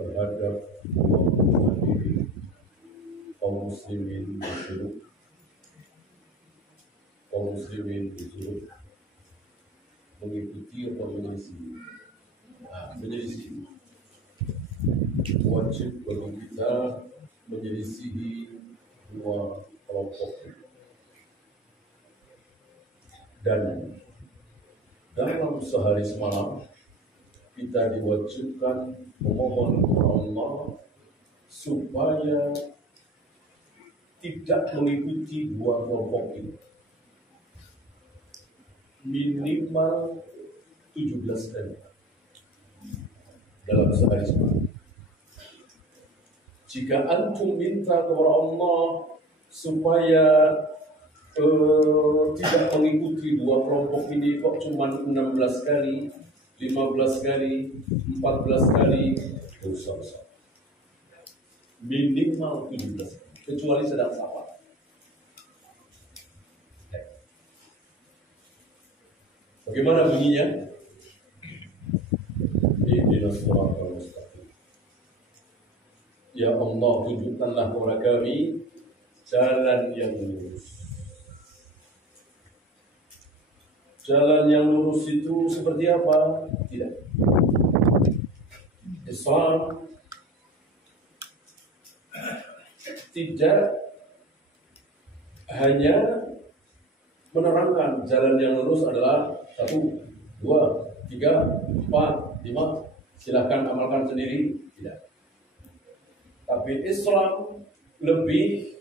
terhadap dua diri kaum muslimin disuruh mengikuti atau menyelisih. Wajib bagi kita menyelisihi dua kelompok, dan dalam sehari semalam kita diwajibkan memohon kepada Allah supaya tidak mengikuti dua kelompok ini minimal 17 kali dalam sehari semalam. Jika antum minta kepada Allah supaya tidak mengikuti dua kelompok ini kok cuma 16 kali, 15 kali, 14 kali, dosa besar. Minimal 17, kecuali sedang salah. Bagaimana bunyinya? Ihdinas siratal mustaqim. Ya Allah, tunjukkanlah kepada kami jalan yang lurus. Jalan yang lurus itu seperti apa? Tidak. Islam tidak hanya menerangkan jalan yang lurus adalah 1, 2, 3, 4, 5, silahkan amalkan sendiri. Tidak. Tapi Islam lebih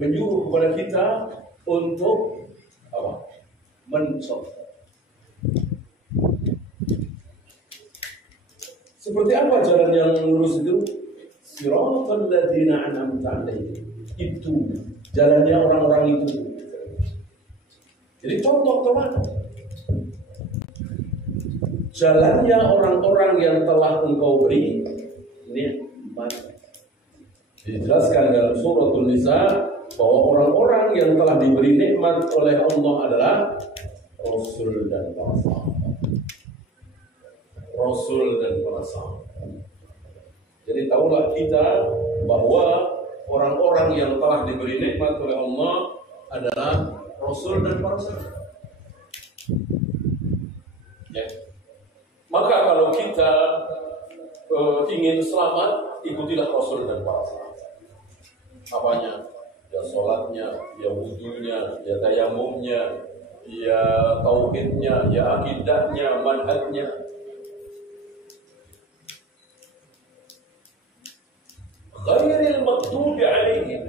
menyuruh kepada kita untuk apa? Mencontoh. Seperti apa jalan yang lurus itu? Siratal ladzina an'amta 'alaihim. Itu jalannya orang-orang itu. Jadi contoh kemana? Jalannya orang-orang yang telah engkau beri nikmat. Dijelaskan dalam suratul Nisa bahwa orang-orang yang telah diberi nikmat oleh Allah adalah Rasul dan para sahabat. Rasul dan para sahabat. Jadi tahulah kita bahwa orang-orang yang telah diberi nikmat oleh Allah adalah Rasul dan para sahabat. Ya. Maka kalau kita ingin selamat, ikutilah Rasul dan para sahabat. Apanya? Ya sholatnya, ya wudunya, ya tayamumnya, ya tauhidnya, ya akidahnya, manhajnya. Ghairil maghdubi alaihim.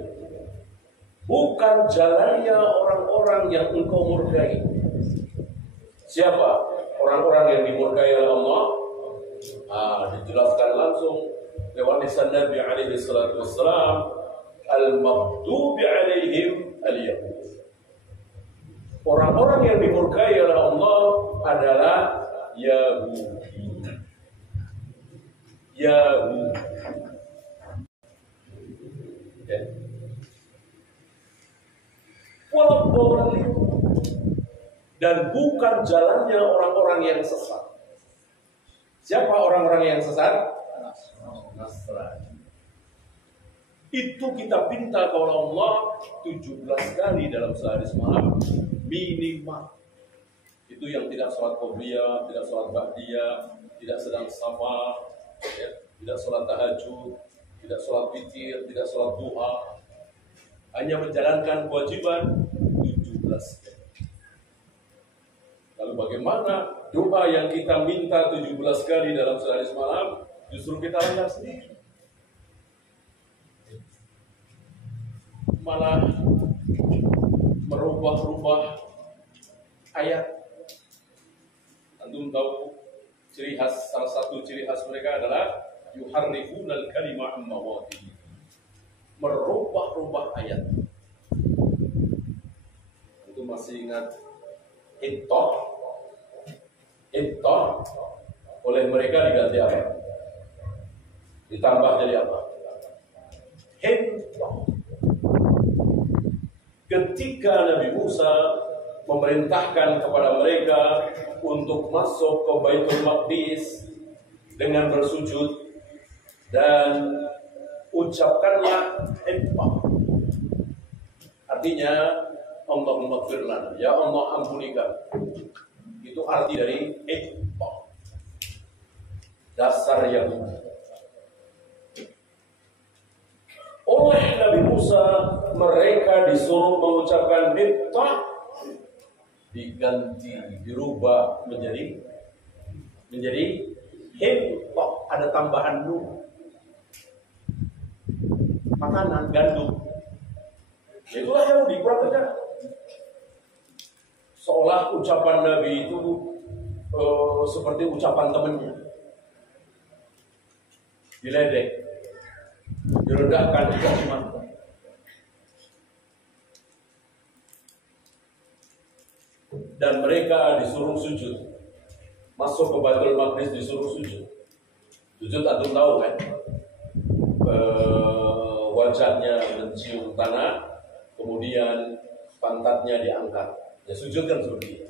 Bukan jalannya orang-orang yang engkau murkai. Siapa? Orang-orang yang dimurkai oleh Allah. Dijelaskan langsung lewat lisan Nabi alaihi salatu wassalam, al-maghdubi alaihim al-yahud. Orang-orang yang dimurkai oleh Allah adalah Yahudi. Yahudi. Ya. Dan bukan jalannya orang-orang yang sesat. Siapa orang-orang yang sesat? Nasrani. Itu kita pinta kepada Allah 17 kali dalam sehari semalam minimal. Itu yang tidak sholat qobliyah, tidak sholat ba'diyah, tidak sedang safar, ya, tidak sholat tahajud, tidak sholat witir, tidak sholat duha, hanya menjalankan kewajiban 17 kali. Lalu bagaimana doa yang kita minta 17 kali dalam sehari semalam justru kita langgar sendiri? Malah merubah-rubah ayat. Antum tahu ciri khas, salah satu ciri khas mereka adalah yuharrifunal kalima an mawadhihi. Merubah-rubah ayat. Itu masih ingat Ittor oleh mereka diganti apa? Ditambah jadi apa? Hintor. Ketika Nabi Musa memerintahkan kepada mereka untuk masuk ke Baitul Maqdis dengan bersujud, dan ucapkanlah himmah. Artinya Allahumma ighfir lana, ya Allah ampuni kami. Itu arti dari himmah. Dasar Yahudi. Oleh Nabi Musa mereka disuruh mengucapkan himmah, diganti, dirubah menjadi himmah, ada tambahan nun. Makanan gandum. Itulah Yahudi kurang kerja. Seolah ucapan Nabi itu seperti ucapan temannya. Diledek, direndahkan, dicaci maki. Dan mereka disuruh sujud. Masuk ke Baitul Maqdis disuruh sujud. Sujud antum tahu kan? Wajahnya mencium tanah, kemudian pantatnya diangkat. Ya sujud kan seperti itu.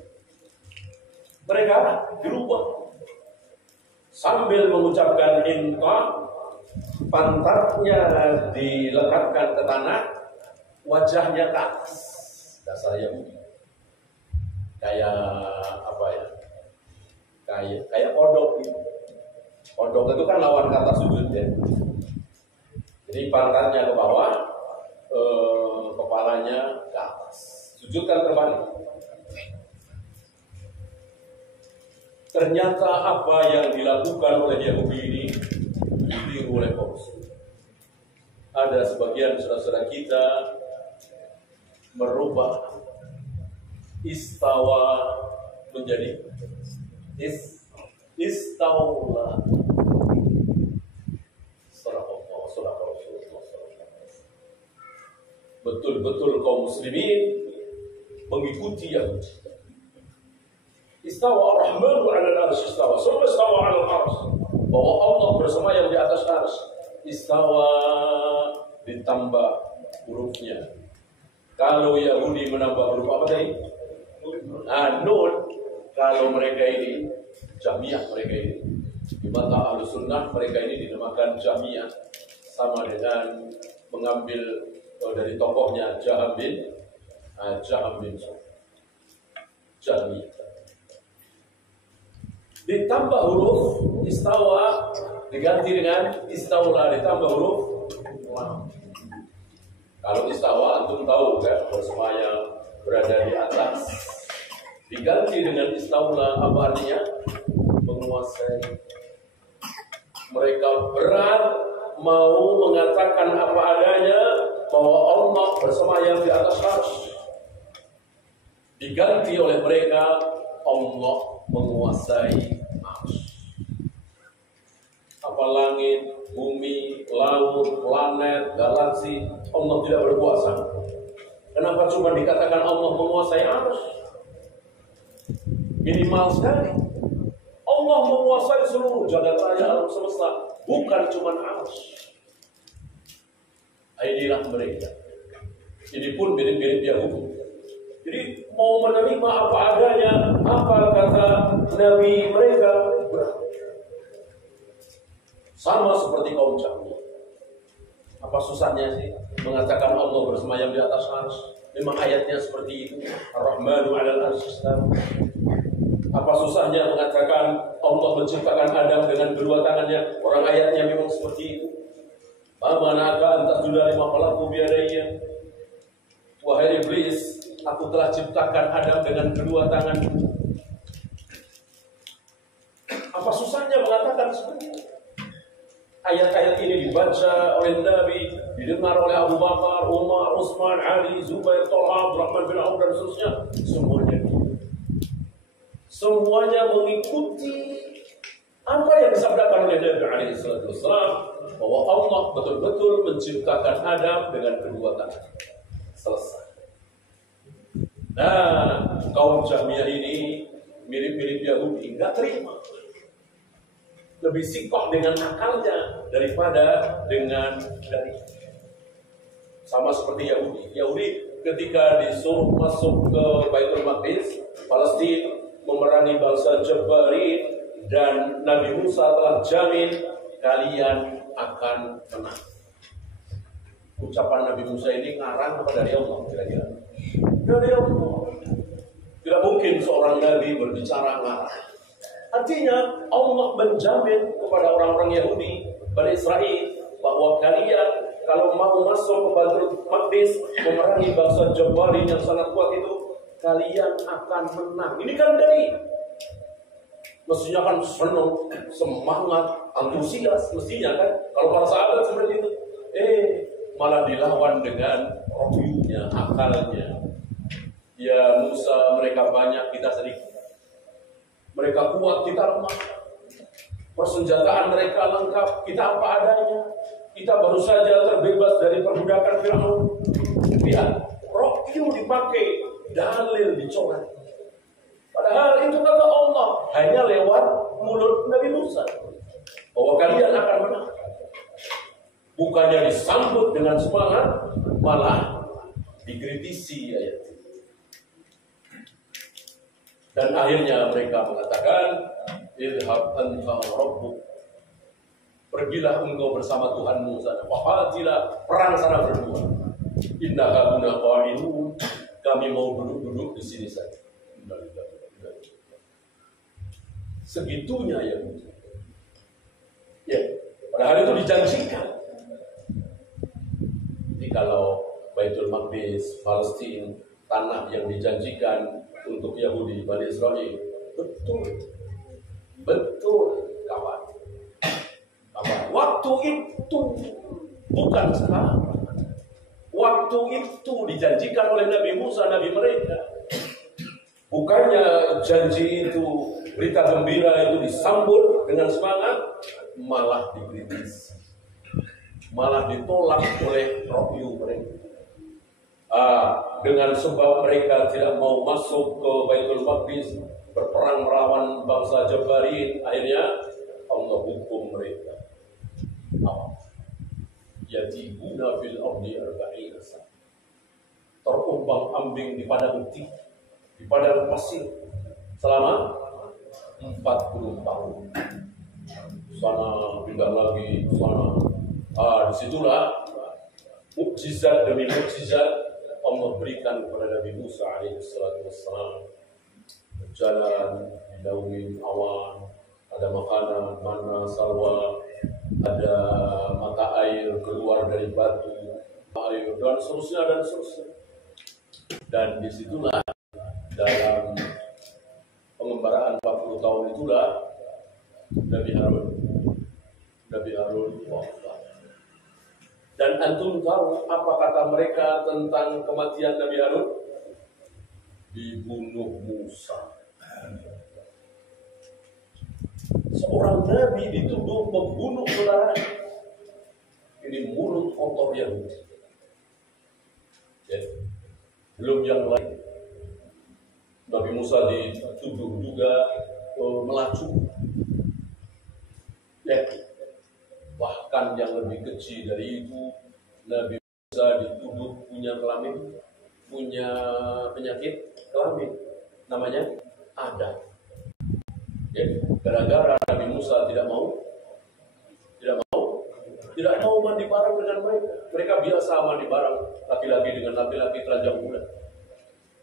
Mereka dirubah. Sambil mengucapkan himmah, pantatnya dilekatkan ke tanah, wajahnya ke atas. Dasar Yahudi. Kayak apa ya? Kayak kodok gitu. Kodok itu kan lawan kata sujud ya. Jadi pantatnya ke bawah, kepalanya ke atas. Sujud kan terbalik. Ternyata apa yang dilakukan oleh Yahudi ini ditiru oleh kaum muslimin. Ada sebagian saudara-saudara kita merubah istawa menjadi istawla. Betul-betul kaum muslimin mengikuti Yahudi. Istawa ar-Rahmanu 'ala al-'arsy istawa. Semua istawa 'ala al-'arsy. Bahwa Allah bersama yang di atas arsy. Istawa ditambah hurufnya. Kalau Yahudi menambah huruf apa tadi? Nun. Kalau mereka ini Jamiah, mereka ini di mata Ahlus Sunnah mereka ini dinamakan Jamiah, sama dengan mengambil dari tokohnya Jaham bin Jamiah. Ditambah huruf istawa diganti dengan istawla, ditambah huruf ma. Kalau istawa antum tahu kan, bersemayam berada di atas. Diganti dengan istawla, apa artinya? Menguasai. Mereka berat mau mengatakan apa adanya bahwa Allah bersemayam di atas arsy. Diganti oleh mereka Allah menguasai arsy. Apa langit, bumi, laut, planet, galaksi, Allah tidak berkuasa. Kenapa cuma dikatakan Allah menguasai arsy? Minimal sekali. Allah menguasai seluruh jagat raya alam semesta, bukan cuma arsy. Inilah mereka. Ini pun mirip-mirip Yahudi. Jadi mau menerima apa adanya, apa kata Nabi mereka, sama seperti kaum Jamiah. Apa susahnya sih mengatakan Allah bersemayam di atas arsy? Memang ayatnya seperti itu. Ar-Rahmanu 'alal 'arsy istawa. Apa susahnya mengatakan Allah menciptakan Adam dengan kedua tangannya? Orang ayatnya memang seperti itu. Manaka antas sudah lima pelaku biadanya. Wahai iblis, aku telah ciptakan Adam dengan kedua tanganku. Apa susahnya mengatakan seperti itu? Ayat-ayat ini dibaca oleh Nabi, didengar oleh Abu Bakar, Umar, Utsman, Ali, Zubair, Talha, Abdurrahman bin Auf dan seterusnya. Semuanya mengikuti apa yang disabdakan oleh Nabi Alaihissalam, bahwa Allah betul-betul menciptakan Adam dengan kedua tangan. Selesai. Nah, kaum Jamiah ini mirip-mirip Yahudi, nggak terima. Lebih sikoh dengan akalnya daripada dengan dari. Sama seperti Yahudi. Yahudi ketika disuruh masuk ke Baitul Maqdis, Palestina, memerangi bangsa Jabari, dan Nabi Musa telah jamin kalian akan menang. Ucapan Nabi Musa ini ngarang apa dari Allah kira-kira? Dari Allah. Tidak mungkin seorang Nabi berbicara ngarang. Artinya Allah menjamin kepada orang-orang Yahudi, Bani Israel, bahwa kalian kalau mau masuk ke Baitul Maqdis, memerangi bangsa Jabarin yang sangat kuat itu, kalian akan menang. Ini kan dari mestinya kan senang, semangat, antusias mestinya kan. Kalau para sahabat seperti itu, malah dilawan dengan rohyunya, akalnya. Ya Musa, mereka banyak, kita sedikit. Mereka kuat, kita lemah. Persenjataan mereka lengkap, kita apa adanya. Kita baru saja terbebas dari perbudakan Firaun. Lihat, rohyu dipakai, dalil dicoret. Padahal itu kata Allah hanya lewat mulut Nabi Musa, bahwa kalian akan menang. Bukannya disambut dengan semangat, malah dikritisi ayat. Dan akhirnya mereka mengatakan, idhab anta rabbuk, pergilah engkau bersama Tuhanmu sana, waqatilah, perang sana berdua. Innaha guna qa'idun, kami mau duduk-duduk di sini saja. Segitunya ya. Ya, pada hari itu dijanjikan. Jadi kalau Baitul Maqdis, Palestina, tanah yang dijanjikan untuk Yahudi, Bani Israel, betul, kawan. Waktu itu bukan sekarang. Waktu itu dijanjikan oleh Nabi Musa, Nabi mereka. Bukannya janji itu, berita gembira itu disambut dengan semangat, malah dikritis, malah ditolak oleh rohyu mereka. Dengan sebab mereka tidak mau masuk ke Baitul Maqdis, berperang melawan bangsa Jabarin, akhirnya Allah hukum mereka. Yatibuna fil ardi arba'ina sana, terumbang-ambing di padang tih, di padang pasir selama 40 tahun. Sana pindah lagi, sana. Disitulah mukjizat demi mukjizat Allah berikan kepada Nabi Musa alaihissalam. Berjalan di daun awan, ada makanan, mana, salwa, ada mata air keluar dari batu, air dan seterusnya. Dan disitulah dalam pengembaraan 40 tahun itulah Nabi Harun wafat. Dan antum tahu apa kata mereka tentang kematian Nabi Harun? Dibunuh Musa. Seorang Nabi dituduh membunuh saudaranya. Ini mulut kotor Yahudi. Ya. Belum yang lain. Nabi Musa dituduh juga melacur. Ya. Bahkan yang lebih kecil dari itu, Nabi Musa dituduh punya kelamin, punya penyakit kelamin, namanya Adam. Ya, gara-gara Nabi Musa tidak mau mandi bareng dengan mereka. Mereka biasa mandi bareng laki-laki dengan laki-laki telanjang bulan.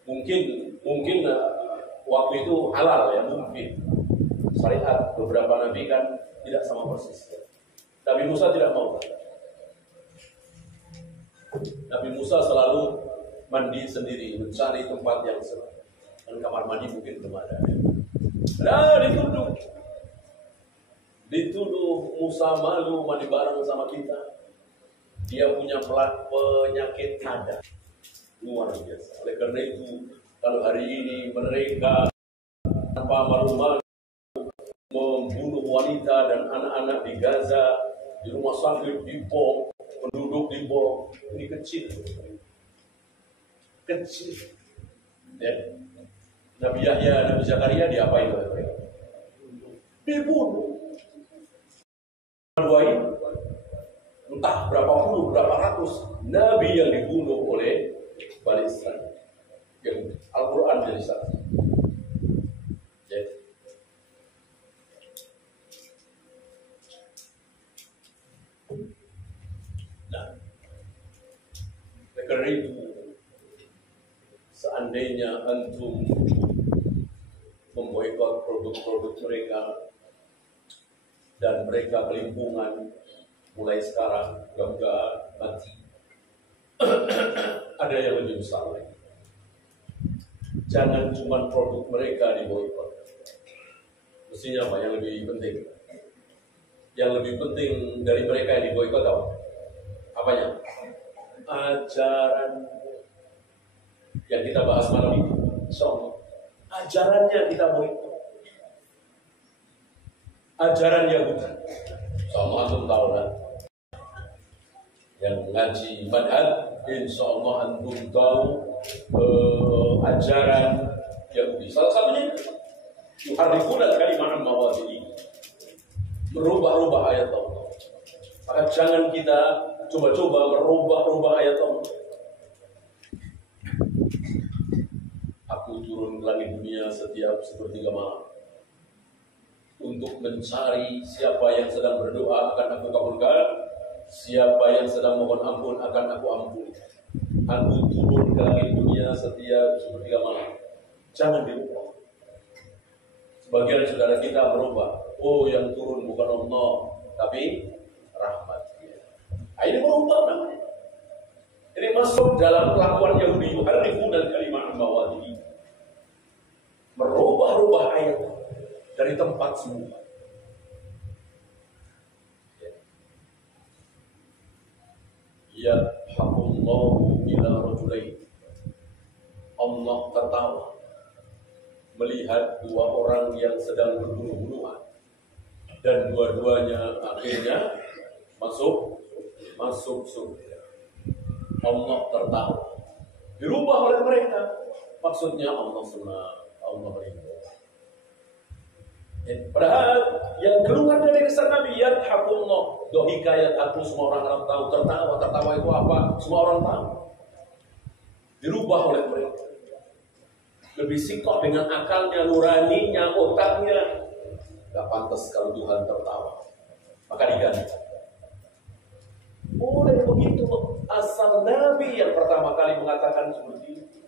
Mungkin waktu itu halal ya, mungkin. Syariat beberapa nabi kan tidak sama persis. Nabi Musa tidak mau. Nabi Musa selalu mandi sendiri, mencari tempat yang seram. Dan kamar mandi mungkin belum ada. Dituduh Musa malu mandi bareng sama kita. Dia punya penyakit ada. Luar biasa. Oleh karena itu, kalau hari ini mereka tanpa malu-malu membunuh wanita dan anak-anak di Gaza, di rumah sakit dibom, penduduk dibom, ini kecil. Ya. Nabi Yahya, Nabi Zakaria diapain oleh mereka? Dibunuh. Entah berapa puluh, berapa ratus nabi yang dibunuh oleh Bani Israel. Yang Al-Quran jadi saksi. Karena itu, seandainya antum memboikot produk-produk mereka dan mereka kelimpungan mulai sekarang, mudah-mudahan mati. Ada yang lebih besar lagi. Jangan cuma produk mereka diboikot. Mestinya apa yang lebih penting? Yang lebih penting dari mereka yang diboikot apa? Apanya? Ajaran yang kita bahas malam ini. Insyaallah. Ajarannya kita boikot. Ajaran Yahudi. Insyaallah antum tahu lah. Yang mengaji madhab, insyaallah antum tahu ajaran Yahudi. Salah satunya yuharrifuna al-kalima an mawadhihi. Merubah-rubah ayat Allah. Maka jangan kita coba-coba merubah-rubah ayat Allah. Aku turun ke langit dunia setiap sepertiga malam untuk mencari siapa yang sedang berdoa akan aku kabulkan, siapa yang sedang mohon ampun akan aku ampuni. Aku turun ke langit dunia setiap sepertiga malam. Jangan dirubah. Sebagian saudara kita merubah. Oh, yang turun bukan Allah, tapi rahmat. Ini merubah namanya. Ini masuk dalam kelakuan Yahudi. Yuharrifuna al-kalima an mawadhihi. Merubah-rubah ayat dari tempat semula. Yadhaqullahu ila rajulain. Allah tertawa melihat dua orang yang sedang berbunuh-bunuhan dan dua-duanya akhirnya masuk surga. Allah tertawa. Dirubah oleh mereka. Maksudnya Allah senang, Allah ridho. Padahal yang keluar dari lisan Nabi, yadhaqullah, dohika yadhaqu, semua orang tahu. Tertawa itu apa? Semua orang tahu. Dirubah oleh mereka. Lebih sikoh dengan akalnya, nuraninya, otaknya. Gak pantas kalau Tuhan tertawa. Maka diganti. Oleh begitu, asal Nabi yang pertama kali mengatakan seperti itu.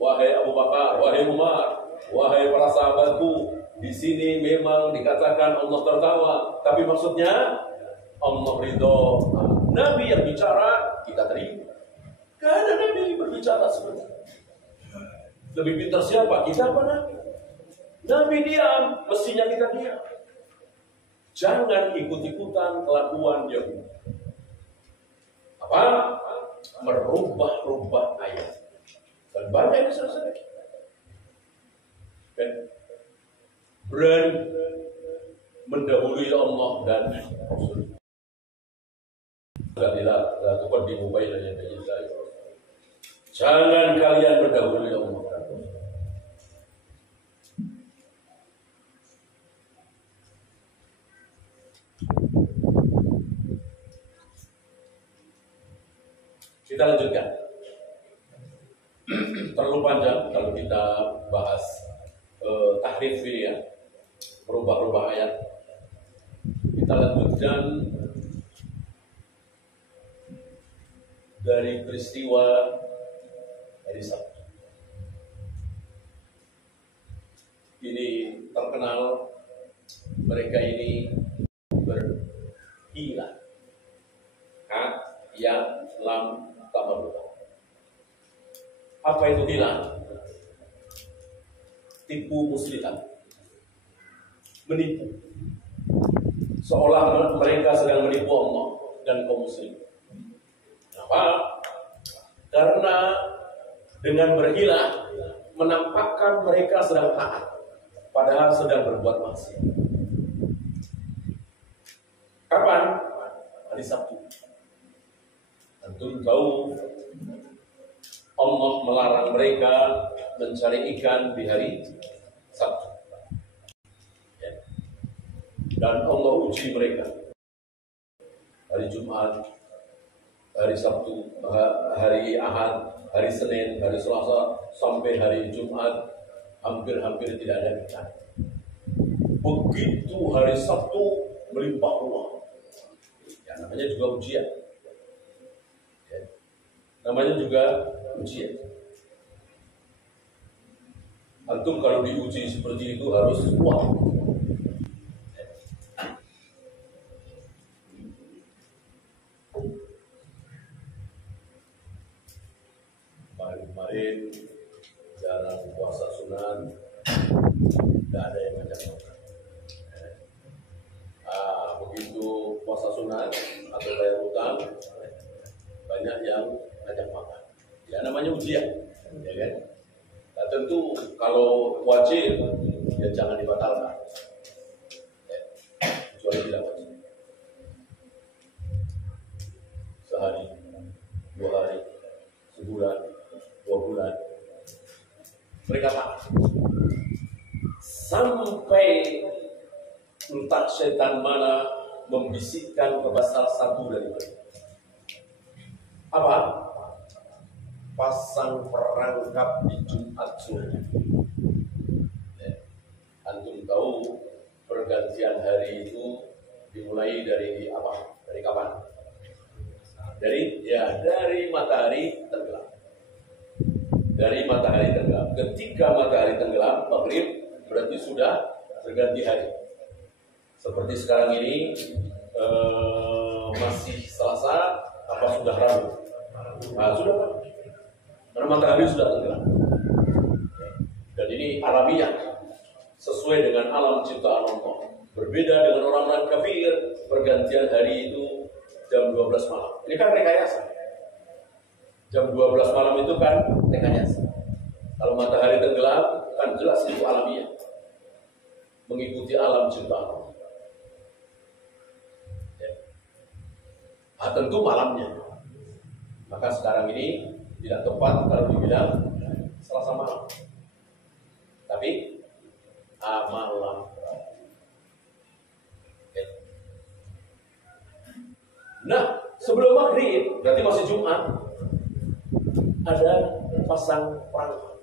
Wahai Abu Bakar, wahai Umar, wahai para sahabatku, di sini memang dikatakan Allah tertawa, tapi maksudnya Allah ridho. Nabi yang bicara, kita terima. Karena Nabi berbicara seperti itu. Lebih pintar siapa? Kita apa Nabi? Nabi diam, mestinya kita diam. Jangan ikut-ikutan kelakuan Yahudi. Apa? Merubah-rubah ayat. Dan banyak yang selesai. Dan berani mendahului Allah dan Rasul. Jangan kalian mendahului Allah dan Rasul. Kita lanjutkan. Terlalu panjang kalau kita bahas tahrif ini ya, berubah-ubah ayat. Kita lanjutkan dari peristiwa hari Sabtu. Ini terkenal, mereka ini berhilang. Yang lam tabarruka. Apa itu hilang? Tipu muslihat, menipu, seolah mereka sedang menipu Allah dan kaum muslim. Kenapa? Karena dengan berhilang menampakkan mereka sedang taat, padahal sedang berbuat maksiat. Kapan? Hari Sabtu. Antum tahu Allah melarang mereka mencari ikan di hari Sabtu. Ya. Dan Allah uji mereka. Hari Jumat, hari Sabtu, hari Ahad, hari Senin, hari Selasa, sampai hari Jumat, hampir-hampir tidak ada ikan. Begitu hari Sabtu melimpah ruah. Ya, namanya juga ujian. Namanya juga ujian. Antum kalau diuji seperti itu harus kuat. Kemarin jarang puasa sunat, tidak ada yang ngajak makan. Begitu puasa sunat atau bayar utang, banyak yang ngajak makan. Ya namanya ujian, ya kan? Nah, tentu kalau wajib, ya jangan dibatalkan. Kecuali tidak wajib. Sehari, 2 hari, sebulan, 2 bulan. Mereka tahan. Sampai entah setan mana membisikkan kepada salah satu dari mereka. Apa? Pasang perangkap di Jumat sore. Antum tahu pergantian hari itu dimulai dari apa? Dari kapan? Dari matahari tenggelam. Dari matahari tenggelam. Ketika matahari tenggelam, maghrib berarti sudah berganti hari. Seperti sekarang ini masih Selasa, apa sudah Rabu? Nah, sudah Rabu. Karena matahari sudah tenggelam. Dan ini alamiah, sesuai dengan alam ciptaan Allah. Berbeda dengan orang-orang kafir, pergantian hari itu jam 12 malam. Ini kan rekayasa. Jam 12 malam itu kan rekayasa. Kalau matahari tenggelam, kan jelas itu alamiah. Mengikuti alam ciptaan Allah. Tentu malamnya. Maka sekarang ini tidak tepat kalau dibilang Selasa malam. Tapi malam. Nah, sebelum maghrib, berarti masih Jumat, ada pasang perangkap.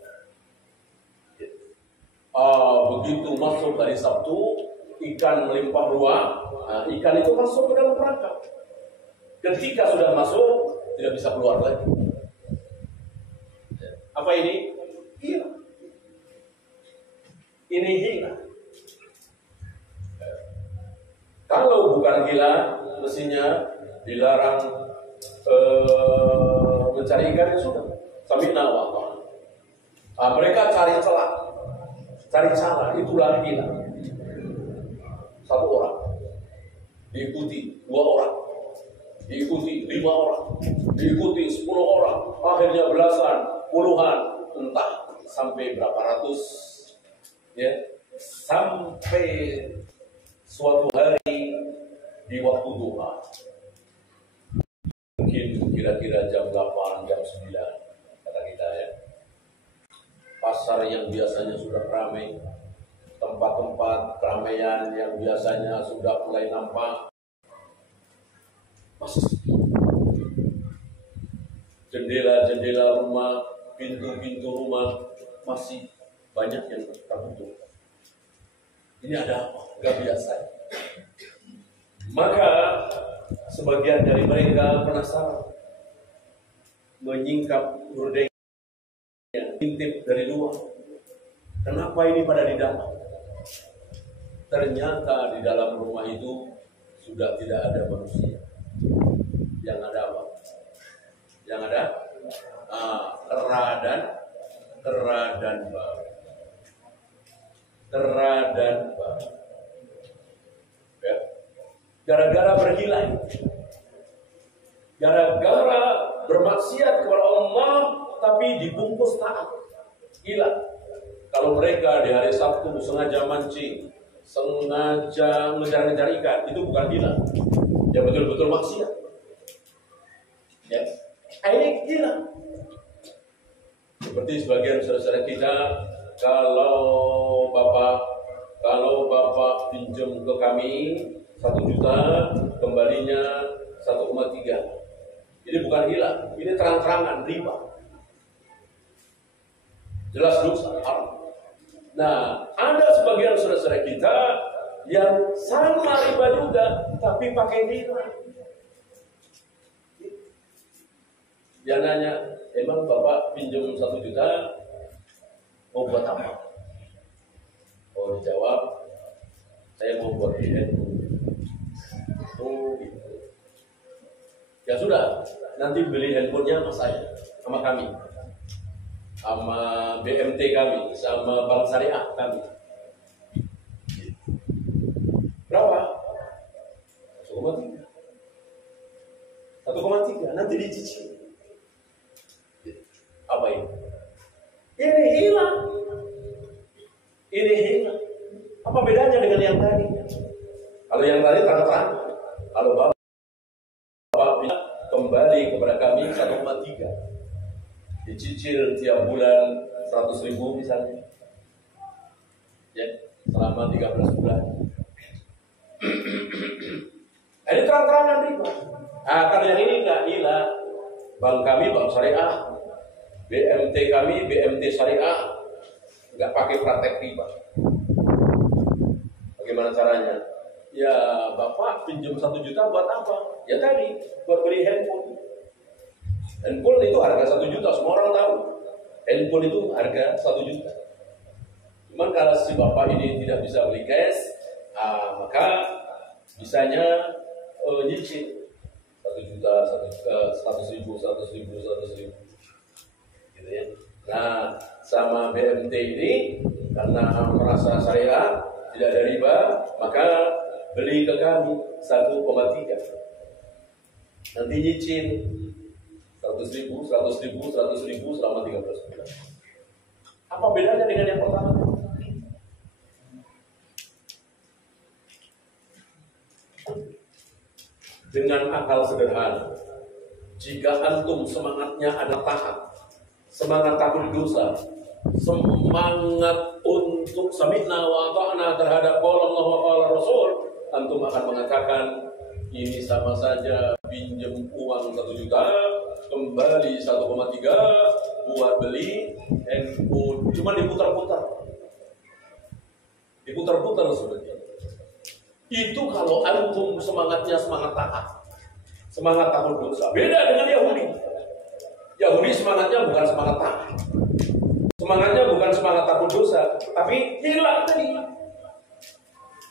Begitu masuk dari Sabtu, ikan melimpah ruah, ikan itu masuk ke dalam perangkap. Ketika sudah masuk, tidak bisa keluar lagi. Apa ini? Hila. Ini hila. Kalau bukan hila, mestinya dilarang mencari ikan yang sudah. Sami'na wa ata'na. Mereka cari celah, itulah hila. 1 orang diikuti 2 orang. Diikuti 5 orang, diikuti 10 orang, akhirnya belasan, puluhan, entah sampai berapa ratus, ya, sampai suatu hari di waktu duha, mungkin kira-kira jam 8, jam 9, kata kita ya, pasar yang biasanya sudah ramai, tempat-tempat keramaian yang biasanya sudah mulai nampak, masih jendela-jendela rumah, pintu-pintu rumah masih banyak yang tertutup. Ini ada apa? Gak biasa. Maka sebagian dari mereka penasaran, menyingkap gordengnya, intip dari luar. Kenapa ini pada di dalam? Ternyata di dalam rumah itu sudah tidak ada manusia. Yang ada apa? Yang ada kera dan babi. Kera dan babi. Ya. Gara-gara bergila, gara-gara bermaksiat kepada Allah, tapi dibungkus taat. Gila. Kalau mereka di hari Sabtu sengaja mancing, sengaja ngejar-ngejar ikan, itu bukan gila. Ya betul-betul maksiat. Ya, ini gila. Seperti sebagian saudara-saudara kita, kalau bapak pinjam ke kami 1 juta, kembalinya 1,3. Ini bukan gila, ini terang-terangan riba. Jelas dosa haram. Nah, ada sebagian saudara-saudara kita yang sama riba juga, tapi pakai nilai. Dia nanya, emang Bapak pinjam 1 juta mau buat apa? Oh, dijawab, saya mau buat handphone. Oh, gitu. Ya sudah, nanti beli handphonenya sama saya, sama kami, sama BMT kami, sama Bank Syariah kami. Berapa? 1,3. 1,3, nanti dicicil. Apa ini? Ini hilang. Ini hilang. Apa bedanya dengan yang tadi? Kalau yang tadi terang-terang, kalau Bapak bisa kembali kepada kami 1,3, dicicil tiap bulan 100.000 misalnya, ya, selama 13 bulan. Ini terang-terangan riba. Kalau yang ini enggak hilang. Bank kami bank syariah, BMT kami BMT syariah, enggak pakai praktek riba. Bagaimana caranya? Ya Bapak pinjam 1 juta buat apa? Ya tadi, buat beli handphone. Handphone itu harga 1 juta, semua orang tahu. Handphone itu harga 1 juta. Cuman kalau si Bapak ini tidak bisa beli cash, maka bisanya nyicil 1 juta, 100.000, 100.000, gitu ya. Nah, sama BMT ini karena merasa syariah tidak ada riba, maka beli ke kami 1,3. Nanti nyicil 100.000, 100.000, 100.000 selama 13 bulan. Apa bedanya dengan yang pertama? Dengan akal sederhana, jika antum semangatnya ada taat, semangat takut dosa, semangat untuk sami'na wa ata'na terhadap qala Allah wa qala Rasul, antum akan mengatakan ini sama saja pinjam uang 1 juta kembali 1,3 buat beli handphone, cuma diputar-putar seperti itu. Itu kalau antum semangatnya semangat taat, semangat takut dosa. Beda dengan Yahudi. Yahudi semangatnya bukan semangat taat, semangatnya bukan semangat takut dosa, tapi hilang tadi.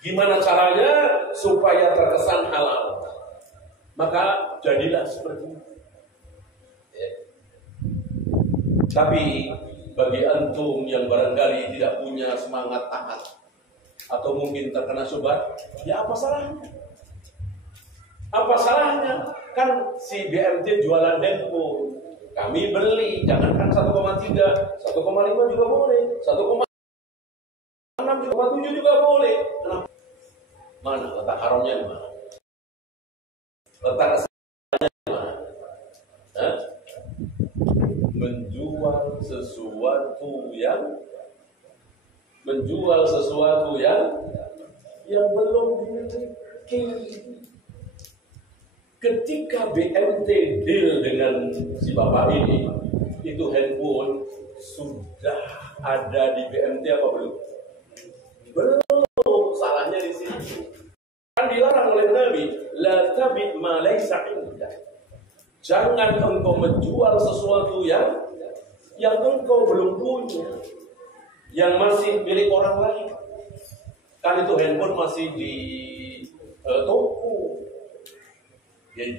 Gimana caranya supaya terkesan halal? Maka jadilah seperti itu. Ya. Tapi bagi antum yang barangkali tidak punya semangat taat, atau mungkin terkena syubhat, ya apa salahnya? Apa salahnya? Kan si BMT jualan handphone, kami beli, jangankan 1,3, 1,5 juga boleh, 1,6, 1,7 juga boleh. Kenapa? Mana letak haramnya di mana? Letak kesalahannya di mana? Menjual sesuatu yang belum dimiliki. Ketika BMT deal dengan si bapak ini, itu handphone sudah ada di BMT apa belum? Belum. Salahnya di sini. Kan dilarang oleh Nabi, la tabi' ma laysa 'indak. Jangan engkau menjual sesuatu yang engkau belum punya, yang masih milik orang lain. Kan itu handphone masih di toko. Ya,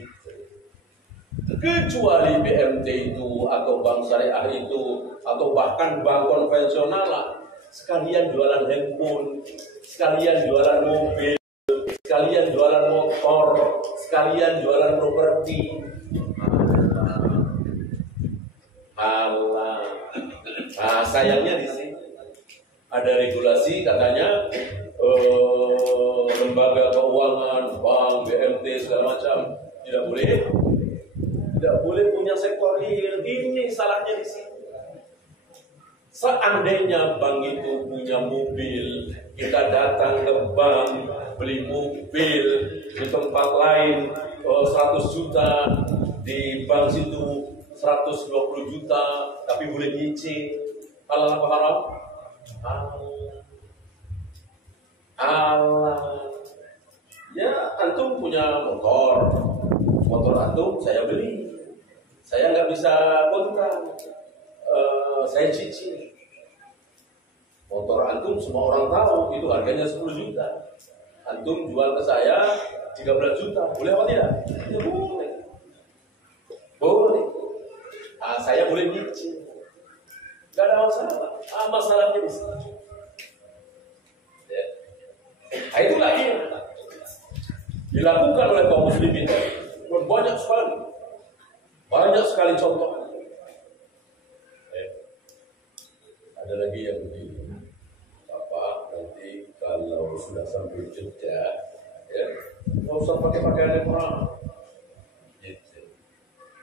kecuali BMT itu atau bank syariah itu atau bahkan bank konvensional lah, sekalian jualan handphone, sekalian jualan mobil, sekalian jualan motor, sekalian jualan properti. Allah. Nah, sayangnya di sini ada regulasi katanya lembaga keuangan, bank, BMT segala macam tidak boleh punya sektor real. Ini salahnya di sini. Seandainya bank itu punya mobil, kita datang ke bank beli mobil di tempat lain 100 juta, di bank situ 120 juta, tapi boleh nyicil. Halal apa haram? Allah. Ya, antum punya motor antum saya beli. Saya nggak bisa kontrak, saya cicil. Motor antum semua orang tahu itu harganya 10 juta. Antum jual ke saya 13 juta, boleh apa tidak? Ya boleh. Boleh. Saya boleh nyicil. Gak ada masalah. Masalahnya di sini. Ya. Itu lagi dilakukan oleh kaum muslimin. Banyak sekali contoh. Ada lagi yang begini. Nanti kalau sudah sampai Jeddah, ya, nggak usah pakai pakaian ihram. Gitu.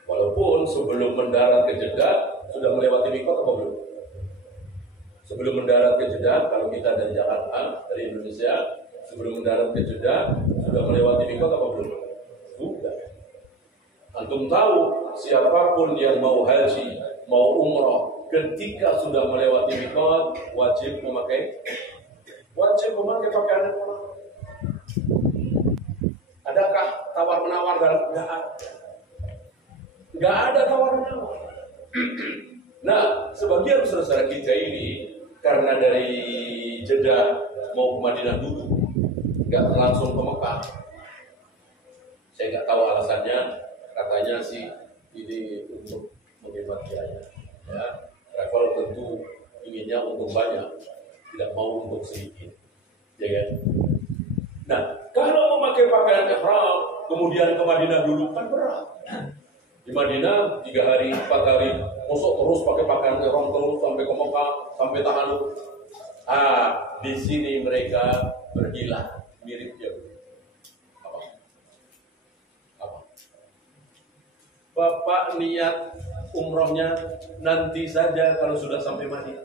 Walaupun sebelum mendarat ke Jeddah sudah melewati mikot atau belum? Sebelum mendarat ke Jeddah, kalau kita dari Jakarta, dari Indonesia, sebelum mendarat ke Jeddah sudah melewati mikot atau belum? Sudah. Antum tahu siapapun yang mau haji, mau umrah, ketika sudah melewati mikot wajib memakai pakaian ihram. Adakah tawar-menawar dalam? Nggak ada tawar-menawar. Nah, sebagian saudara kita ini karena dari Jeddah mau ke Madinah dulu, nggak langsung ke Mekah. Saya nggak tahu alasannya. Katanya sih ini untuk menghemat biaya. Ya, travel tentu inginnya untung banyak, tidak mau untuk sedikit. Ya kan? Nah, kalau memakai pakaian ihram kemudian ke Madinah dulu kan berat. Di Madinah 3 hari, 4 hari, masuk terus pakai pakaian ihram terus sampai ke Mekah, sampai Tahalul. Di sini mereka berhilah mirip dia. Apa? Bapak niat umrohnya nanti saja kalau sudah sampai Madinah.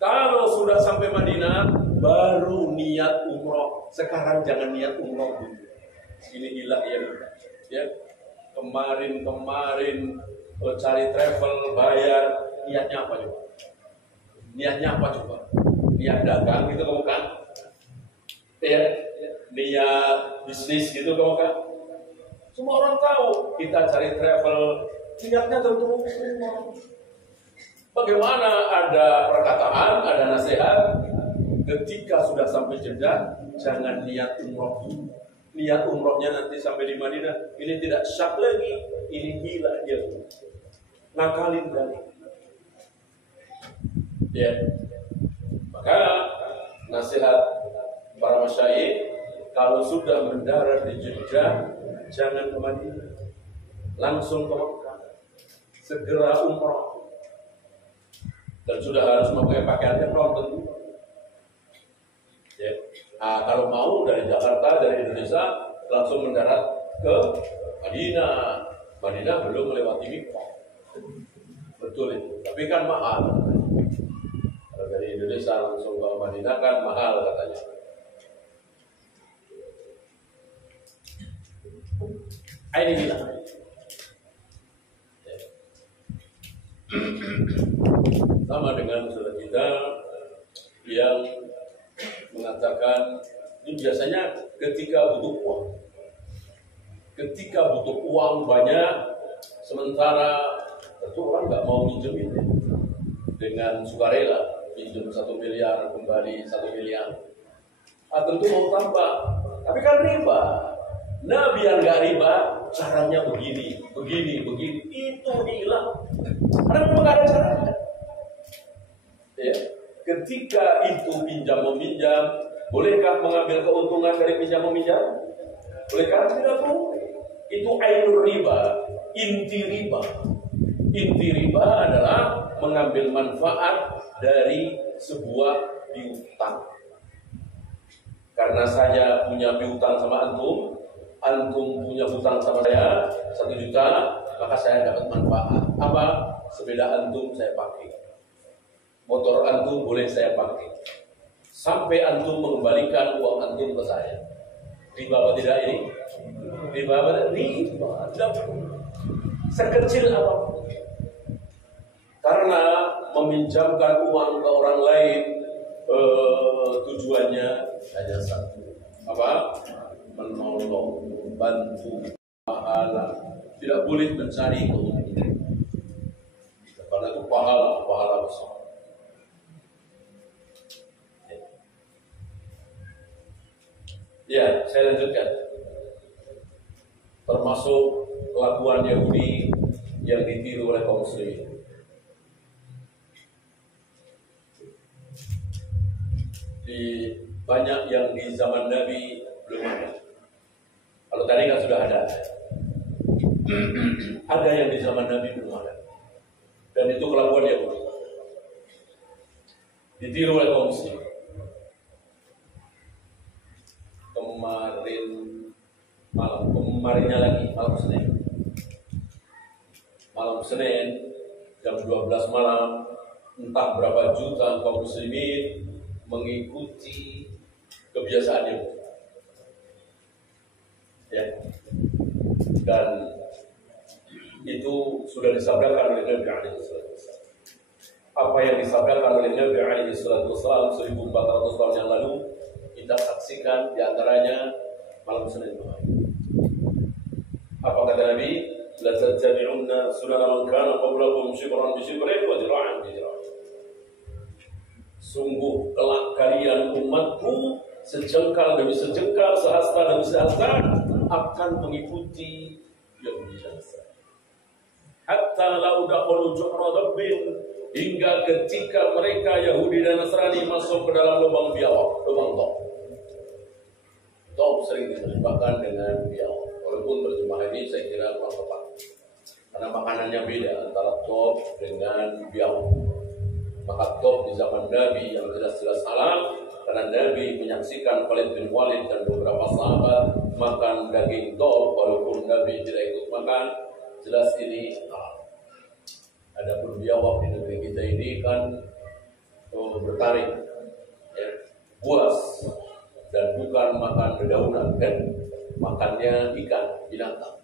Kalau sudah sampai Madinah, baru niat umroh. Sekarang jangan niat umroh dulu. Ini hilang ya. Kemarin cari travel, bayar, niatnya apa coba? Niat dagang gitu kamu kan? Ya, niat bisnis gitu kamu kan? Semua orang tahu kita cari travel, niatnya tentu umroh. Bagaimana ada perkataan, ada nasihat, ketika sudah sampai Jeddah, jangan niat umroh dulu. Niat umrohnya nanti sampai di Madinah, ini tidak syak lagi, ini gila dia. Ngakalin kali. Ya. Maka nasihat para masyayikh, kalau sudah mendarat di Jeddah, jangan ke Madinah, langsung ke Mekah, segera umroh. Dan sudah harus memakai pakaian ihram tentu. Ya. Kalau mau dari Jakarta, dari Indonesia langsung mendarat ke Madinah. Madinah belum melewati mikot. Betul itu. Tapi kan mahal. Kalau dari Indonesia langsung ke Madinah kan mahal katanya. Ini bilang. Sama dengan saudara kita yang mengatakan ini biasanya ketika butuh uang banyak, sementara tentu orang nggak mau minjemin dengan sukarela, pinjam 1 miliar kembali 1 miliar, tentu mau tambah, tapi kan riba. Nah, biar nggak riba, caranya begini, itu hilang. Karena memang nggak ada caranya. Ya. Ketika itu pinjam meminjam, bolehkah mengambil keuntungan dari pinjam meminjam? Bolehkah? Tidak boleh. Itu ainur riba, inti riba. Inti riba adalah mengambil manfaat dari sebuah piutang. Karena saya punya piutang sama antum punya hutang sama saya 1 juta, maka saya dapat manfaat. Apa? Sepeda antum saya pakai. Motor antum boleh saya pakai. Sampai antum mengembalikan uang antum ke saya. Riba apa tidak ini? Riba apa tidak? Riba. Sekecil apa? Karena meminjamkan uang ke orang lain tujuannya hanya satu. Apa? Menolong, bantu. pahala, tidak boleh mencari keuntungan. Karena itu pahala besar. Ya, saya lanjutkan. Termasuk kelakuan Yahudi yang ditiru oleh kaum muslimin. Di banyak yang di zaman Nabi belum ada. Kalau tadi kan sudah ada. Ada yang di zaman Nabi belum ada. Dan itu kelakuan Yahudi. Ditiru oleh kaum muslimin. Kemarinnya lagi malam Senin jam 12 malam, entah berapa juta kaum muslimin mengikuti kebiasaannya, ya. Dan itu sudah disabdakan oleh Nabi alaihi wasallam. Apa yang disabdakan oleh Nabi alaihi wasallam 1400 tahun yang lalu kita saksikan diantaranya malam Senin kemarin. Apa kata Nabi? La tattabi'unna sunana man kana qablakum shibran bi shibrin wa dira'an bi dira'in. Sungguh kelak kalian umatku sejengkal demi sejengkal, sehasta demi sehasta akan mengikuti Yahudi dan Nasrani. Hatta lau dakhalu juhra dabbin, hingga ketika mereka Yahudi dan Nasrani masuk ke dalam lubang biawak, lubang top. Top sering diterjemahkan dengan biawak. Walaupun terjemahan ini saya kira kurang tepat, karena makanannya beda antara top dengan biawak. Maka top di zaman Nabi yang jelas-jelas halal, karena Nabi menyaksikan Khalid bin Walid dan beberapa sahabat makan daging top, walaupun Nabi tidak ikut makan, jelas ini halal. Adapun biawak di negeri kita ini kan bertaring, ya, buas, dan bukan makan dedaunan, kan? Makannya ikan, binatang.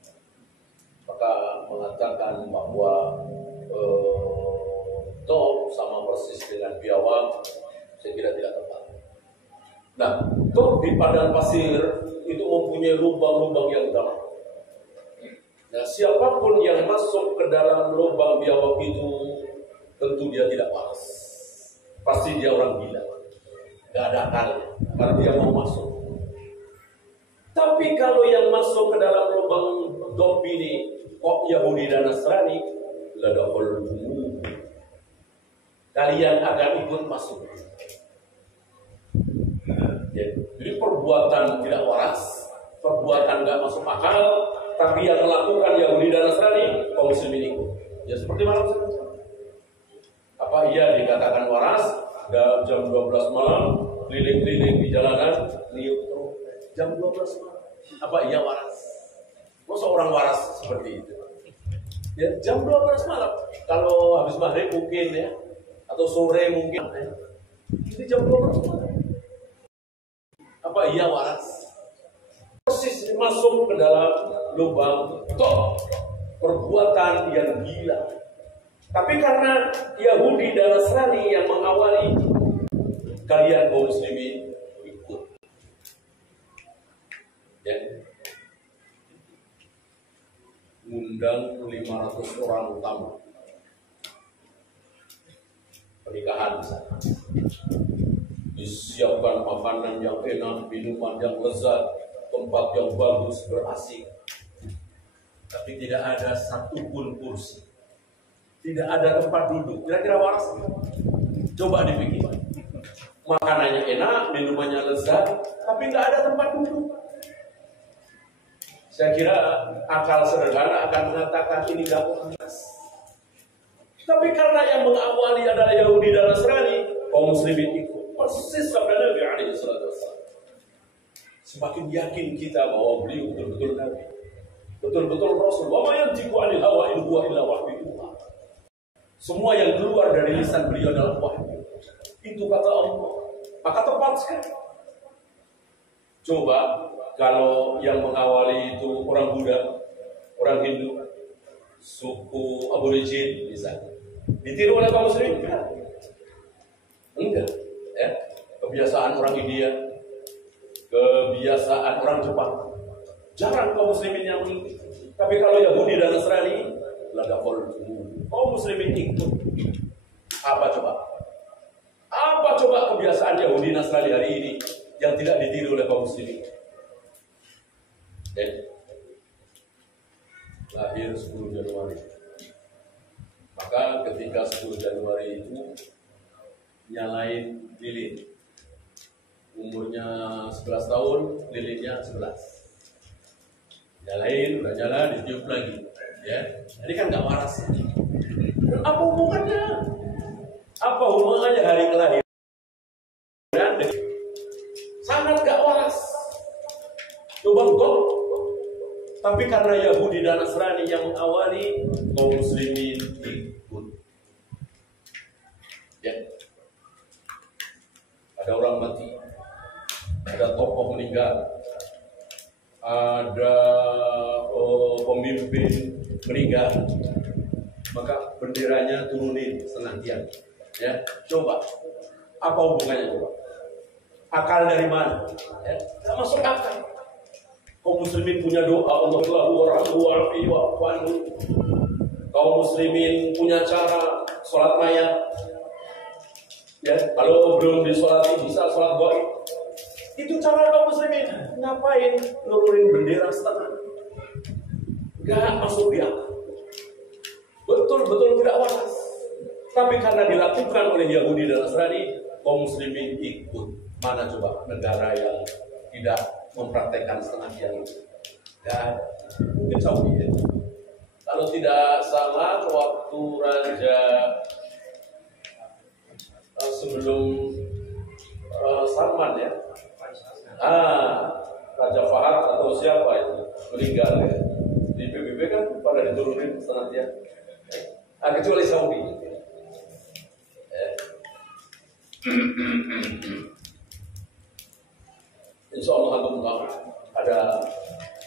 Maka mengatakan bahwa top sama persis dengan biawak, saya kira tidak tepat. Nah, top di padang pasir itu mempunyai lubang-lubang yang dalam. Nah, siapapun yang masuk ke dalam lubang biawak itu, tentu dia tidak waras. Pasti dia orang gila, gak ada akalnya, karena dia mau masuk. Tapi kalau yang masuk ke dalam lubang dop ini kok Yahudi dan Nasrani, kalian akan ikut masuk. Ya, jadi perbuatan tidak waras, perbuatan nggak masuk akal, tapi yang melakukan Yahudi dan Nasrani, kaum muslimin ikut. Ya seperti malam Senin. Apa iya dikatakan waras? Jam 12 malam keliling-keliling di jalanan, niup jam 12 malam. Apa iya waras? Masa orang waras seperti itu? Ya jam 12 malam. Kalau habis maghrib mungkin ya, atau sore mungkin. Jadi jam 12 malam. Apa iya waras? Persis masuk ke dalam lubang top, perbuatan yang gila. Tapi karena Yahudi dan Nasrani yang mengawali, kalian kaum muslimin ikut. Ya. Undang 500 orang tamu pernikahan misalnya. Disiapkan makanan yang enak, minuman yang lezat, tempat yang bagus, ber-AC. Tapi tidak ada satupun kursi, tidak ada tempat duduk. Kira-kira waras? Coba dipikir. Makanannya enak, minumannya lezat, tapi nggak ada tempat duduk. Saya kira akal sederhana akan mengatakan ini nggak waras. Tapi karena yang mengawali adalah Yahudi dan Nasrani, kaum muslimin ikut. Persis sabda Nabi alaihi wasallam. Semakin yakin kita bahwa beliau betul-betul Nabi, betul-betul Rasul. Wa ma yantiqu 'anil hawa in huwa illa wahyun yuha. Semua yang keluar dari lisan beliau adalah wahyu. Itu kata Allah. Maka tepat sekali. Coba kalau yang mengawali itu orang Buddha, orang Hindu, suku Aborigin misalnya, ditiru oleh kaum muslimin? Enggak. Ya. Kebiasaan orang India, kebiasaan orang Jepang, jarang kaum muslimin yang mengikuti. Tapi kalau Yahudi dan Nasrani, kaum muslimin ikut. Apa coba? Apa coba kebiasaan Yahudi Nasrani hari ini yang tidak ditiru oleh kaum muslimin? Lahir 10 Januari. Maka ketika 10 Januari itu nyalain lilin. Umurnya 11 tahun, lilinnya 11. Nyalain, udah nyala, ditiup lagi. Ya, jadi kan nggak waras. Apa hubungannya? Apa hubungannya hari kelahiran? Sangat nggak waras. Coba kok. Tapi karena Yahudi dan Nasrani yang mengawali, kaum muslimin ikut. Ya. Ada orang mati, ada tokoh meninggal, ada pemimpin meninggal, maka benderanya turunin senantian. Ya, coba apa hubungannya coba? Akal dari mana? Ya, tidak masuk akal. Kaum muslimin punya doa Allahu Akbar. Kaum muslimin punya cara sholat mayat. Ya, kalau belum disolati bisa sholat gaib. Itu cara kaum muslimin. Ngapain nurunin bendera setengah? Gak masuk di akal. Betul-betul tidak waras. Tapi karena dilakukan oleh Yahudi dan Nasrani, kaum muslimin ikut. Mana coba negara yang tidak mempraktekkan setengah tiang itu? Dan mungkin Saudi ya. Kalau tidak salah waktu Raja sebelum Salman ya, Raja Fahad atau siapa itu meninggal ya. Di PBB kan pada diturunin setengah tiang. Kecuali Saudi. Insya Allah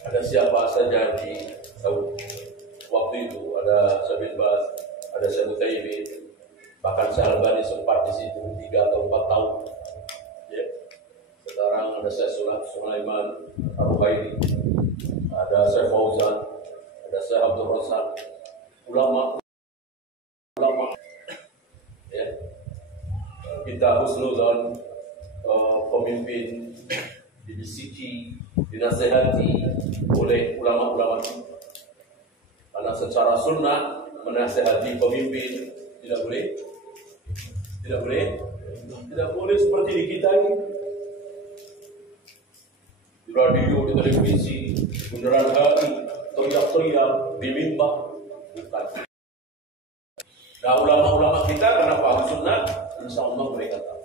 ada siapa saja di Saudi. Waktu itu ada Syekh bin Baz, ada Syekh Utsaimin, bahkan Syekh Albani sempat di situ 3 atau 4 tahun. Ya. Sekarang ada Syekh Sulaiman Ar-Ruhaili, ada Syekh Fauzan, ada Syekh Abdul Razak, ulama. Ya. Kita husnuzon pemimpin dibisiki, dinasehati oleh ulama-ulama, karena secara sunnah menasehati pemimpin tidak boleh seperti di kita ini di radio, di televisi, bundaran HI, teriak-teriak di mimbar, bukan. Nah, ulama-ulama kita karena paham sunnah, insya Allah mereka tahu.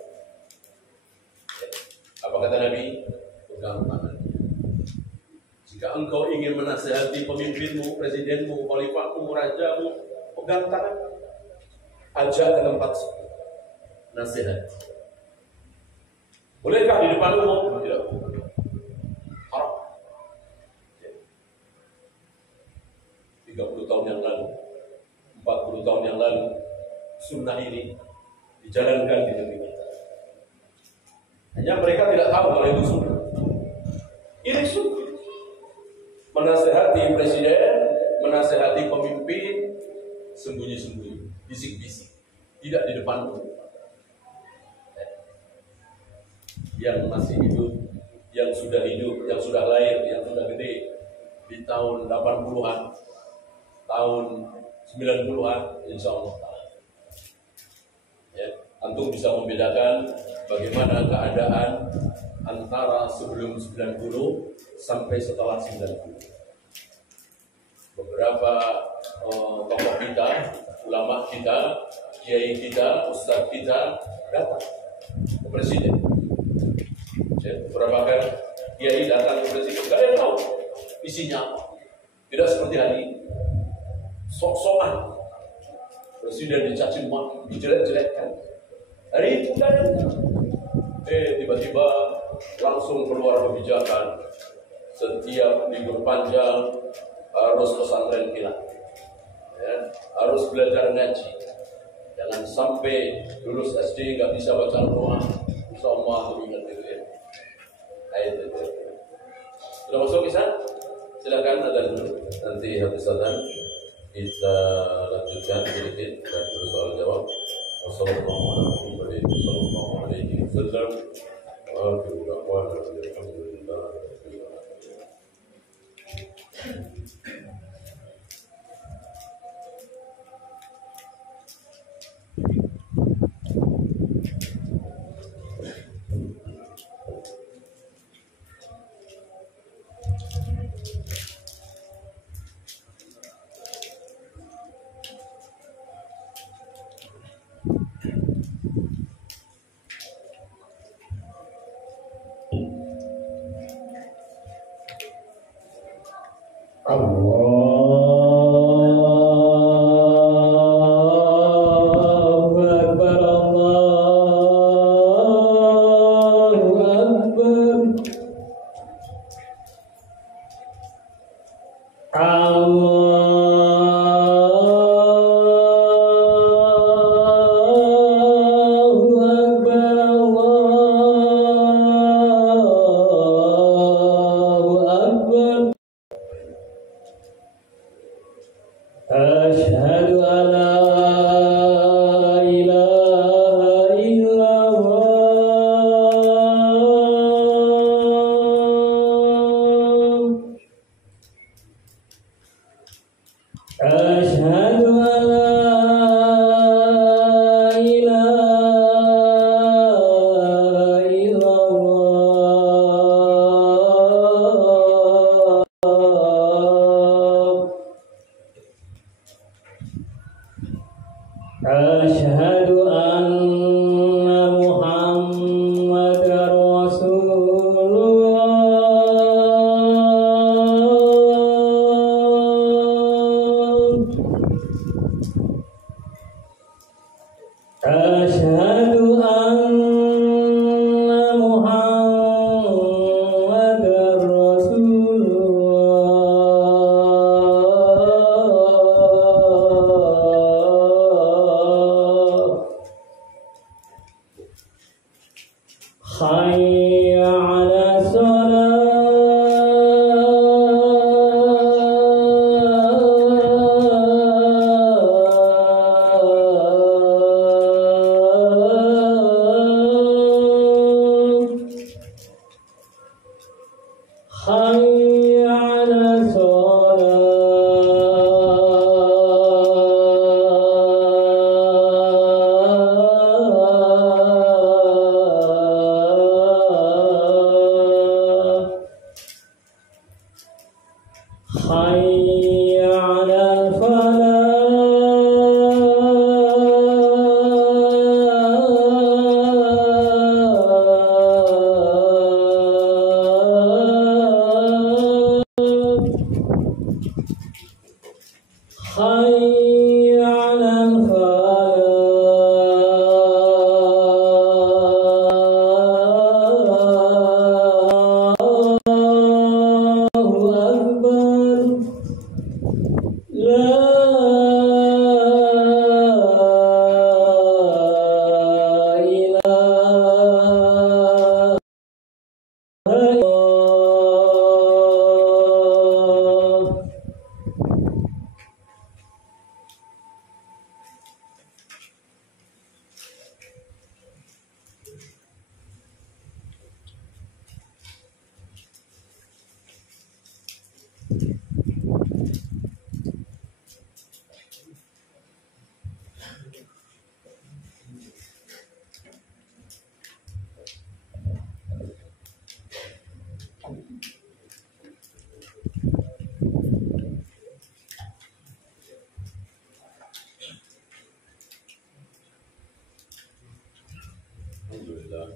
Apa kata Nabi? Pegang tangan. Jika engkau ingin menasihati pemimpinmu, presidenmu, khalifahmu, rajamu, pegang tangan. Ajak ke tempat nasihat. Bolehkah di depan umum? Tidak. Haram. 30 tahun yang lalu, 40 tahun yang lalu, sunnah ini dijalankan di negeri kita. Hanya mereka tidak tahu kalau itu sunnah. Ini sunnah. Menasehati presiden, menasehati pemimpin, sembunyi-sembunyi, bisik-bisik, tidak di depan umum. Yang masih hidup, yang sudah lahir, yang sudah gede di tahun 80-an, tahun 90-an, insya Allah. Ya, antum bisa membedakan bagaimana keadaan antara sebelum 90 sampai setelah 90. Beberapa tokoh kita, ulama kita, kiai kita, ustadz kita datang ke presiden. Beberapa kali kiai datang ke presiden, gak ada yang tahu isinya apa. Tidak seperti hari ini, sok-sokan presiden dicaci maki, dijelek-jelekkan. Hari itu gak ada yang tahu. Tiba-tiba langsung keluar kebijakan. Setiap libur panjang harus pesantren kilat, ya, harus belajar ngaji. Jangan sampai lulus SD nggak bisa baca Al-Quran. Insya Allah aku ingat itu ya. Ayat itu. Sudah masuk kisah? Silakan ada dulu. nanti habis azan kita lanjutkan sedikit dan bersoal jawab. Wassalamualaikum warahmatullahi wabarakatuh. Alhamdulillah.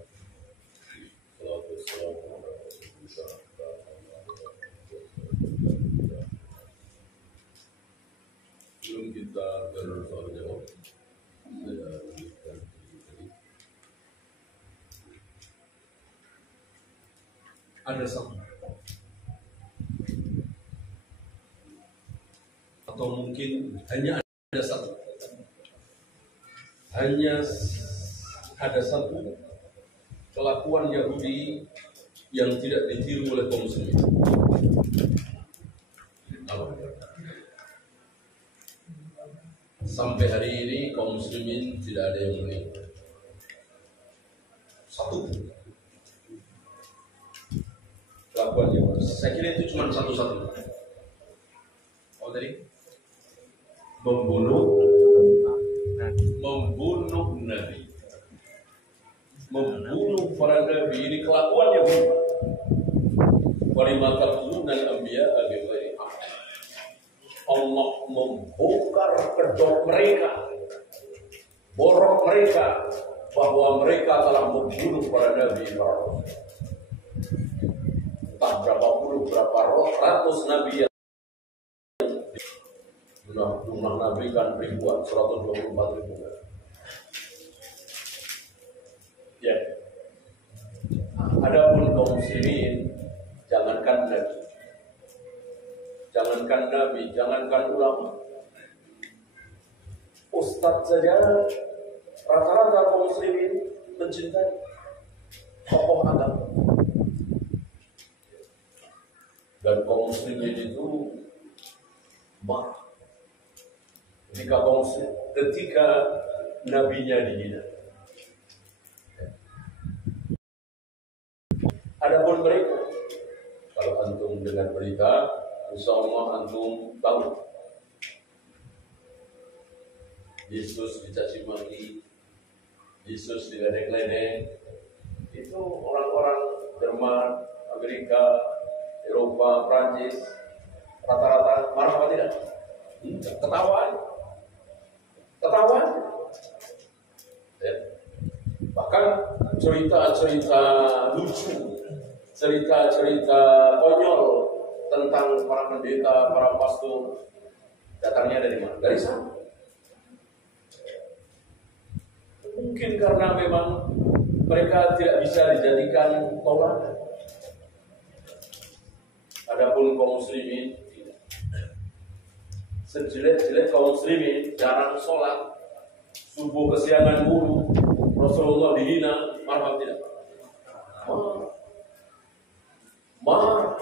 Sebelum kita bersoal jawab, saya lanjutkan tadi. Ada satu atau mungkin hanya ada satu, kelakuan Yahudi yang tidak ditiru oleh kaum muslimin. Apa? Sampai hari ini kaum muslimin tidak ada yang beli. Satu. Kelakuannya, saya kira itu cuma satu-satu. Oh tadi membunuh Nabi, membunuh para Nabi, ini kelakuannya. Walima taquluna al-anbiya bighairi haqq. Allah membongkar kedok mereka, borok mereka, bahwa mereka telah membunuh para Nabi. Entah berapa puluh, berapa ratus Nabi yang jumlah Nabi kan ribuan, 124 ribu. Ya. Adapun kaum muslimin, jangankan Nabi, jangankan ulama, ustadz saja rata-rata kaum muslimin mencintai tokoh agama. Dan kaum muslimin itu marah ketika nabinya dihina. Adapun mereka, kalau antum dengar berita, insya Allah antum tahu Yesus dicaci maki, Yesus diledek-ledek. Itu orang-orang Jerman, Amerika, Eropa, Prancis, rata-rata marah apa tidak? Ketawa. Ya. Bahkan cerita-cerita lucu, cerita-cerita konyol tentang para pendeta, para pastor, datangnya dari mana? Dari sana. Mungkin karena memang mereka tidak bisa dijadikan tauladan. Adapun kaum muslimin tidak. Sejelek-jelek kaum muslimin jarang sholat, subuh kesiangan mulu, Rasulullah dihina, marah tidak? Marah.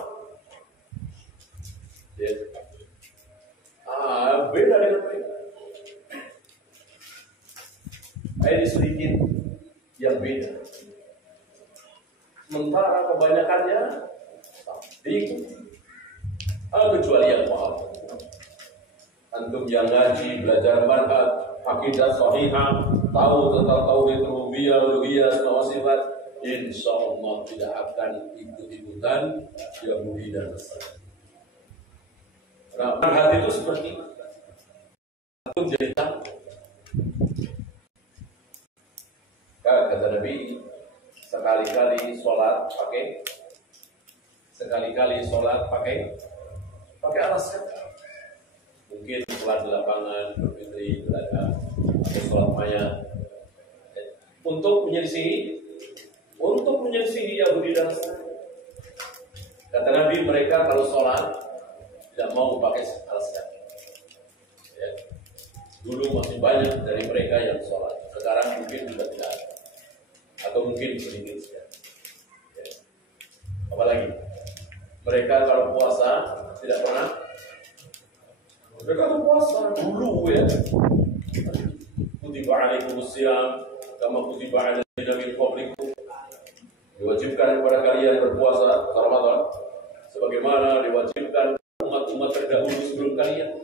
Ya. Beda dengan mereka. Ini sedikit yang beda. Sementara kebanyakannya diikuti. Kecuali yang paham. Antum yang ngaji, belajar manhaj, akidah sahihah, tahu tentang tauhid rububiyah, uluhiyah, asma wa sifat, insyaallah tidak akan ikut-ikutan Yahudi dan Nasrani. Nah, manhaj itu seperti antum jadi tahu. Kata Nabi, sekali-kali sholat pakai alas kaki. Mungkin sholat di lapangan, berfitri, belajar, atau sholat mayat, untuk menyelisihi Yahudi dan Nasrani. Kata Nabi, mereka kalau sholat tidak mau pakai alas kaki. Ya. Dulu masih banyak dari mereka yang sholat, sekarang mungkin sudah tidak ada, atau mungkin sedikit saja. Ya. Apalagi mereka kalau puasa tidak pernah. Mereka tuh puasa dulu ya. Kutiba alaikumusiyam kama kutiba ala alladziina min qablikum. Diwajibkan kepada kalian berpuasa Ramadan sebagaimana diwajibkan umat-umat terdahulu sebelum kalian.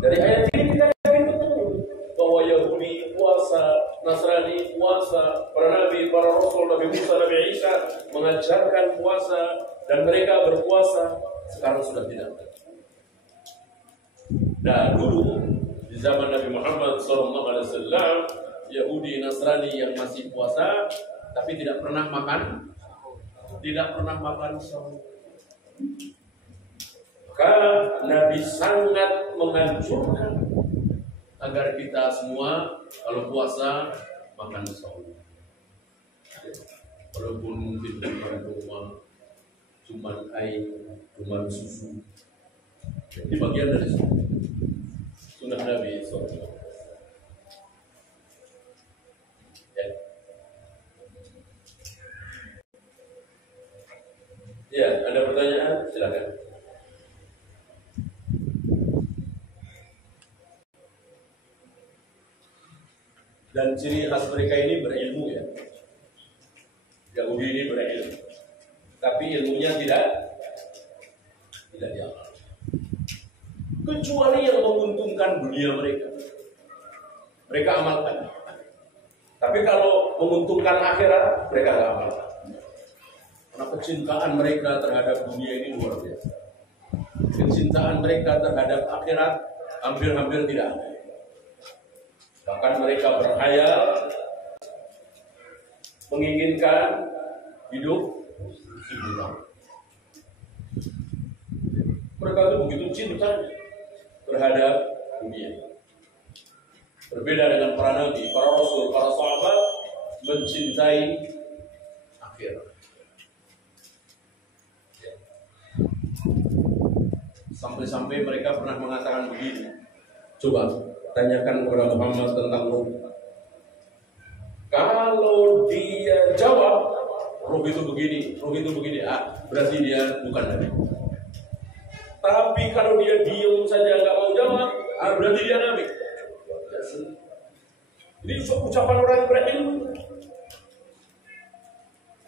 Dari ayat ini kita yakin betul bahwa Yahudi puasa, Nasrani puasa, para nabi, para rasul, Nabi Musa, Nabi Isa mengajarkan puasa dan mereka berpuasa. Sekarang sudah tidak. Nah, dulu di zaman Nabi Muhammad SAW, Yahudi Nasrani yang masih puasa tapi tidak pernah makan sahur. Maka Nabi sangat menganjurkan agar kita semua kalau puasa makan sahur. Walaupun mungkin bukan rumah, cuma air, cuma susu. Ini bagian dari sunnah Nabi SAW. Ya, ada pertanyaan? Silakan. Dan ciri khas mereka ini berilmu ya. Yahudi ini berilmu, tapi ilmunya tidak diamal. Kecuali yang menguntungkan dunia mereka, mereka amalkan. Tapi kalau menguntungkan akhirat, mereka tidak amalkan. Karena kecintaan mereka terhadap dunia ini luar biasa. Kecintaan mereka terhadap akhirat hampir-hampir tidak ada. Bahkan mereka berkhayal menginginkan hidup sempurna. Mereka itu begitu cinta terhadap dunia. Berbeda dengan para nabi, para rasul, para sahabat mencintai akhirat. Sampai-sampai mereka pernah mengatakan begini. Coba tanyakan kepada Muhammad tentang ruh. Kalau dia jawab ruh itu begini, berarti dia bukan nabi. Tapi kalau dia diam saja nggak mau jawab, berarti dia nabi. Ini ucapan orang yang berilmu.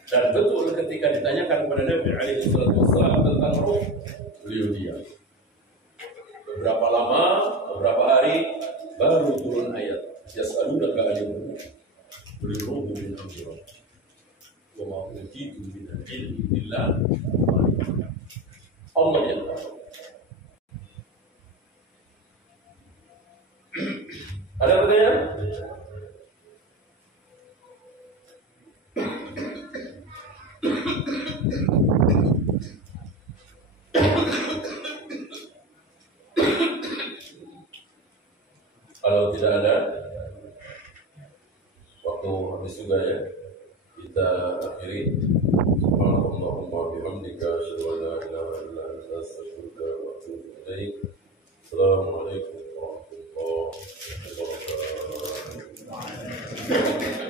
Dan betul ketika ditanyakan kepada Nabi SAW tentang ruh, beliau diam. Beberapa lama, beberapa hari baru turun ayat. Yas'alunaka 'anil ruh. Qul ruhu min amri rabbi. Wa ma utitu min al-'ilmi illa Allah yang tahu. Ada pertanyaan? Kalau tidak ada, waktu habis juga ya, kita akhiri. Subhanallahumma wa bihamdika, asyhadu an la ilaha illa anta, astaghfiruka wa atubu ilaik. Assalamualaikum warahmatullahi wabarakatuh.